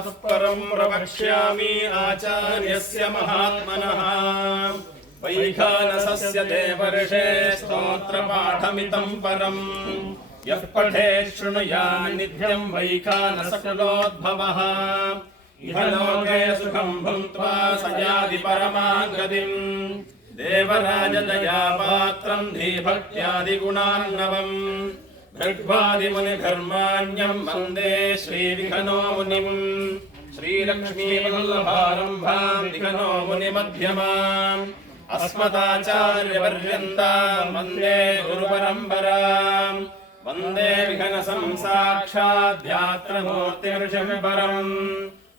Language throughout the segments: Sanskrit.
ततः परं प्रवक्ष्यामि आचार्यस्य महात्मनः। वैखानसस्य देवर्षे स्तोत्रपाठमितं परम् यः पठेत् शृणुयात् नित्यं वैखानसकुलोद्भवः। इह लोके सुखं भुङ्क्त्वा स याति परमां गतिम्। देवराजदयापात्रं धीभक्त्यादिगुणार्णवम् भृग्वादिमुनिधर्माण्यं वन्दे श्रीविघ्नो मुनिम्। श्रीलक्ष्मीवल्लभारम्भां विघ्नो मुनिमध्यमाम् अस्मदाचार्यपर्यन्तां वन्दे गुरुपरम्पराम्। वन्दे विघ्नसं साक्षाद्यात्रमूर्तिर्षविपरम्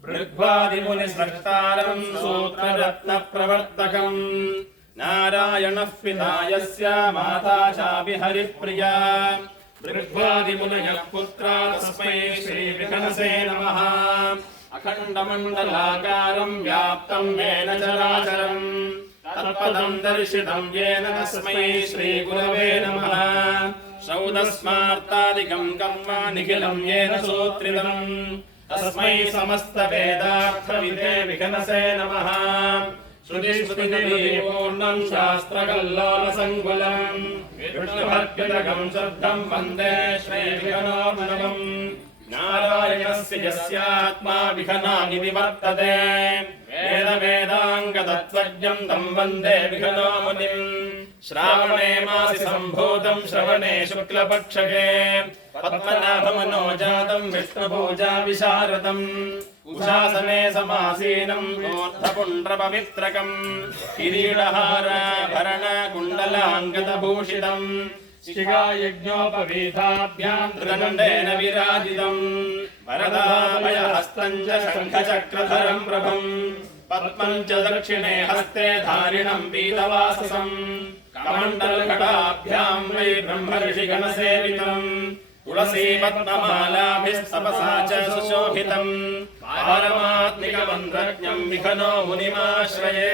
भृग्वादिमुनिस्रष्टारं सूत्ररत्नप्रवर्तकम्। नारायणः पिता यस्य माता चापि हरिप्रिया। भृग्वादिमुनयः पुत्रा तस्मै श्रीविघ्नसे नमः। अखण्डमण्डलाकारं व्याप्तं येन चराचरम् तत्पदं दर्शितं येन तस्मै श्रीगुरवे नमः। श्रौतस्मार्तादिकं कर्म निखिलं येन सूत्रितम् तस्मै समस्तवेदार्थविदे विघ्नसे नमः। श्रुतिस्मृतिपूर्णं शास्त्रकल्लोलसङ्कुलम् विष्णुभर्गदकं शुद्धं वन्दे श्रीविघ्नोर्णवम्। नारायणस्य यस्यात्मा विघ्नानि वर्तते वेदवेदाङ्गतत्त्वज्ञं तं वन्दे विघ्नो मुनिम्। श्रावणे मासि सम्भूतं श्रवणे शुक्लपक्षके पद्मनाभमनोजातं विष्णुपूजा विशारदम्। उषासने समासीनं ऊर्ध्वपुण्ड्रपवित्रकम् किरीटहाराभरणकुण्डलाङ्गदभूषितम् शिखायज्ञोपवीताभ्यां त्रिदण्डेन विराजितम्। वरदाभयहस्तं च शङ्खचक्रधरं प्रभुम् पद्मं च दक्षिणे हस्ते धारिणं पीतवाससम्। कमण्डलघटाभ्यां वै ब्रह्मर्षिगणसेवितम् तुलसीपद्ममालाभिस्तपसा च सुशोभितम्। पारमात्मिकमन्त्रज्ञं विघ्नो मुनिमाश्रये।